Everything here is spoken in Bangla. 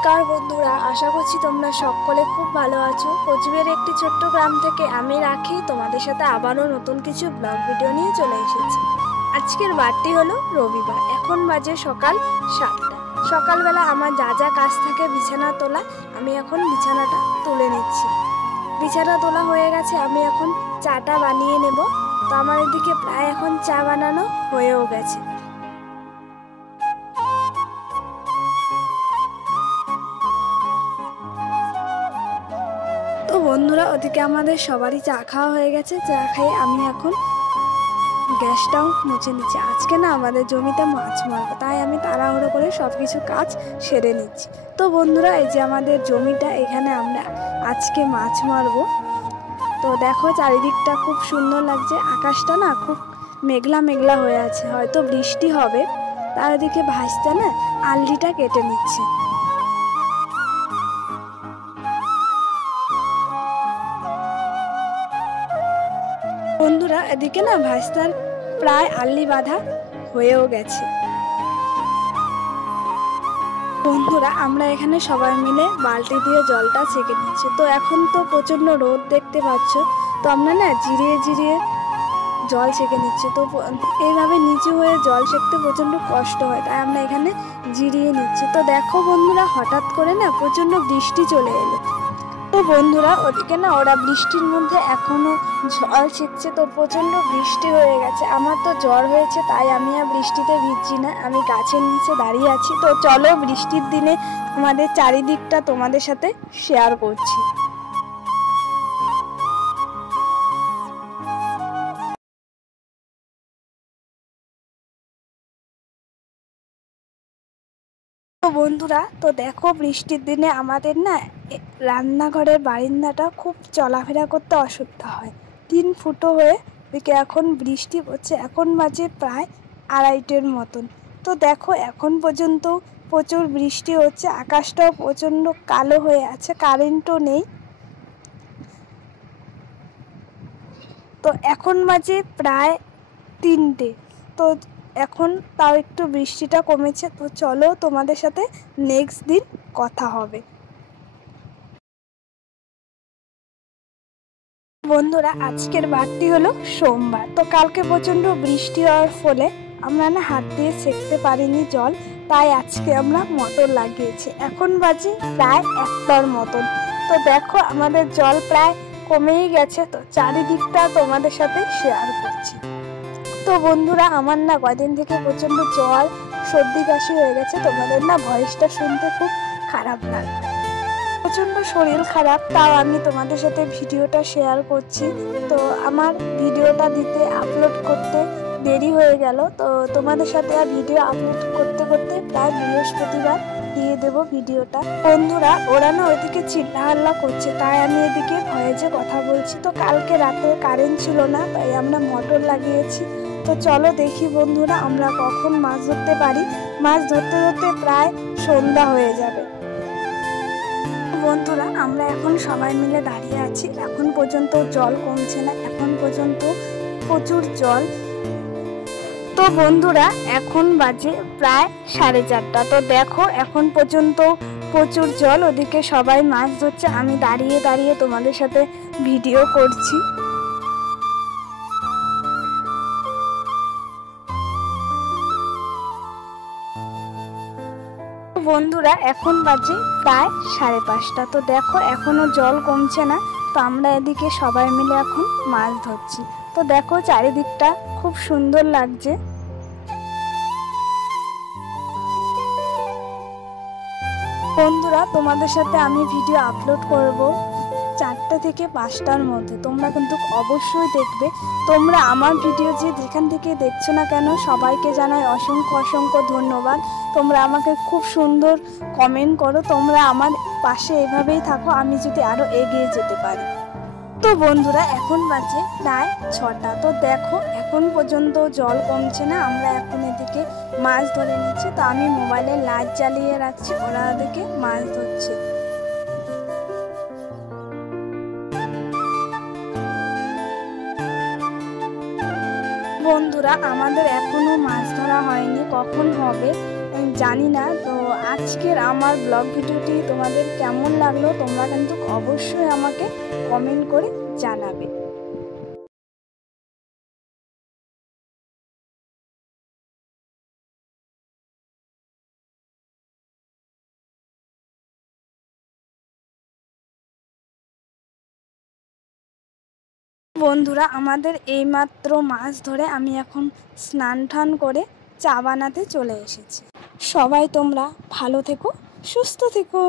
নমস্কার বন্ধুরা, আশা করছি তোমরা সকলে খুব ভালো আছো। কোচবিহারের একটি ছোট্ট গ্রাম থেকে আমি রাখি তোমাদের সাথে আবারও নতুন কিছু ব্লগ ভিডিও নিয়ে চলে এসেছি। আজকের বারটি হলো রবিবার। এখন বাজে সকাল 7টা। সকালবেলা আমার যা যা কাজ থাকে বিছানা তোলা, আমি এখন বিছানাটা তুলে নিচ্ছি। বিছানা তোলা হয়ে গেছে, আমি এখন চাটা বানিয়ে নেব। তো আমার এদিকে প্রায় এখন চা বানানো হয়েও গেছে। তো বন্ধুরা, ওদিকে আমাদের সবারই চা খাওয়া হয়ে গেছে। চা খাই আমি এখন গ্যাসটাও মুছে নিচ্ছি। আজকে না আমাদের জমিতে মাছ মারবো, তাই আমি তাড়াহুড়ো করে সব কিছু কাজ সেরে নিচ্ছি। তো বন্ধুরা, এই যে আমাদের জমিটা, এখানে আমরা আজকে মাছ মারবো। তো দেখো চারিদিকটা খুব সুন্দর লাগছে। আকাশটা না খুব মেঘলা মেঘলা হয়ে আছে, হয়তো বৃষ্টি হবে। তার ওদিকে ভাইস্তা না আলডিটা কেটে নিচ্ছে। বন্ধুরা, এদিকে না ভাইস্তার প্রায় আল্লি বাঁধা হয়েও গেছে। বন্ধুরা, আমরা এখানে সবাই মিলে বালতি দিয়ে জলটা ছেঁকে নিচ্ছি। তো এখন তো প্রচণ্ড রোদ দেখতে পাচ্ছ, তো আমরা না জিরিয়ে জিরিয়ে জল ছেঁকে নিচ্ছি। তো এইভাবে নিচু হয়ে জল ছেঁকতে প্রচণ্ড কষ্ট হয়, তাই আমরা এখানে জিরিয়ে নিচ্ছি। তো দেখো বন্ধুরা, হঠাৎ করে না প্রচণ্ড বৃষ্টি চলে এলো। তো বন্ধুরা, ওদিকে না ওরা বৃষ্টির মধ্যে এখনো জল ছেঁকছে। তো প্রচণ্ড বৃষ্টি হয়ে গেছে। আমার তো জ্বর হয়েছে, তাই আমি আর বৃষ্টিতে ভিজছি না, আমি গাছের নিচে দাঁড়িয়ে আছি। তো চলো বৃষ্টির দিনে আমাদের চারিদিকটা তোমাদের সাথে শেয়ার করছি। তো বন্ধুরা, তো দেখো বৃষ্টির দিনে আমাদের না রান্নাঘরের বারান্দাটা খুব চলাফেরা করতে অসুবিধা হয়। 3 ফুটো হয়ে দিকে এখন বৃষ্টি পড়ছে। এখন বাজে প্রায় 2:30-এর মতন। তো দেখো এখন পর্যন্ত প্রচুর বৃষ্টি হচ্ছে, আকাশটাও প্রচণ্ড কালো হয়ে আছে, কারেন্টও নেই। তো এখন বাজে প্রায় 3টে। তো এখন তাও একটু বৃষ্টিটা কমেছে। তো চলো তোমাদের সাথে নেক্সট দিন কথা হবে। বন্ধুরা, আজকের বারটি হলো সোমবার। তো কালকে প্রচণ্ড বৃষ্টি হওয়ার ফলে আমরা না হাত দিয়ে ছেঁকতে পারিনি জল, তাই আজকে আমরা মোটর লাগিয়েছি। এখন বাজে প্রায় 1টার মতন। তো দেখো আমাদের জল প্রায় কমেই গেছে। তো চারিদিকটা তোমাদের সাথে শেয়ার করছি। তো বন্ধুরা, আমার না কয়দিন থেকে প্রচণ্ড জ্বর সর্দি কাশি হয়ে গেছে। তোমাদের না ভয়েসটা শুনতে খুব খারাপ লাগবে, প্রচণ্ড শরীর খারাপ, তাও আমি তোমাদের সাথে ভিডিওটা শেয়ার করছি। তো আমার ভিডিওটা দিতে আপলোড করতে দেরি হয়ে গেল। তো তোমাদের সাথে আর ভিডিও আপলোড করতে করতে প্রায় বৃহস্পতিবার দিয়ে দেব ভিডিওটা। বন্ধুরা, ওরা না ওইদিকে চিল্লাহাল্লা করছে, তাই আমি এদিকে ভয়েসে কথা বলছি। তো কালকে রাতে কারেন্ট ছিল না, তাই আমরা মোটর লাগিয়েছি। তো চলো দেখি বন্ধুরা আমরা কখন মাছ ধরতে পারি। মাছ ধরতে ধরতে প্রায় সন্ধ্যা হয়ে যাবে। বন্ধুরা, আমরা এখন সবাই মিলে দাঁড়িয়ে আছি। এখন পর্যন্ত জল কমছে না, এখন পর্যন্ত প্রচুর জল। তো বন্ধুরা, এখন বাজে প্রায় 4:30। তো দেখো এখন পর্যন্ত প্রচুর জল, ওদিকে সবাই মাছ ধরছে, আমি দাঁড়িয়ে দাঁড়িয়ে তোমাদের সাথে ভিডিও করছি। বন্ধুরা, এখন বাজে প্রায় 5:30। তো দেখো এখনো জল কমছে না। তো আমরা এদিকে সবাই মিলে এখন মাছ ধরছি। তো দেখো চারিদিকটা খুব সুন্দর লাগছে। বন্ধুরা, তোমাদের সাথে আমি ভিডিও আপলোড করব 4টা থেকে 5টার মধ্যে। তোমরা কিন্তু অবশ্যই দেখবে। তোমরা আমার ভিডিও যেখান থেকে দেখছো না কেন, সবাইকে জানাই অসংখ্য অসংখ্য ধন্যবাদ। তোমরা আমাকে খুব সুন্দর কমেন্ট করো। তোমরা আমার পাশে এভাবেই থাকো, আমি যদি আরও এগিয়ে যেতে পারি। তো বন্ধুরা, এখন বাজে প্রায় 6টা। তো দেখো এখন পর্যন্ত জল কমছে না, আমরা এখন এদিকে মাছ ধরে নিচ্ছি। তো আমি মোবাইলে লাইট জ্বালিয়ে রাখছি, ওরা ওদিকে মাছ ধরছে। বন্ধুরা, আমাদের এখনো মাছ ধরা হয়নি, কখন হবে জানি না। তো আজকের আমার ব্লগ ভিডিওটি তোমাদের কেমন লাগলো তোমরা কিন্তু অবশ্যই আমাকে কমেন্ট করে জানাবে। বন্ধুরা, আমাদের এইমাত্র মাছ ধরে আমি এখন স্নান টান করে চা বানাতে চলে এসেছি। সবাই তোমরা ভালো থেকো, সুস্থ থেকো।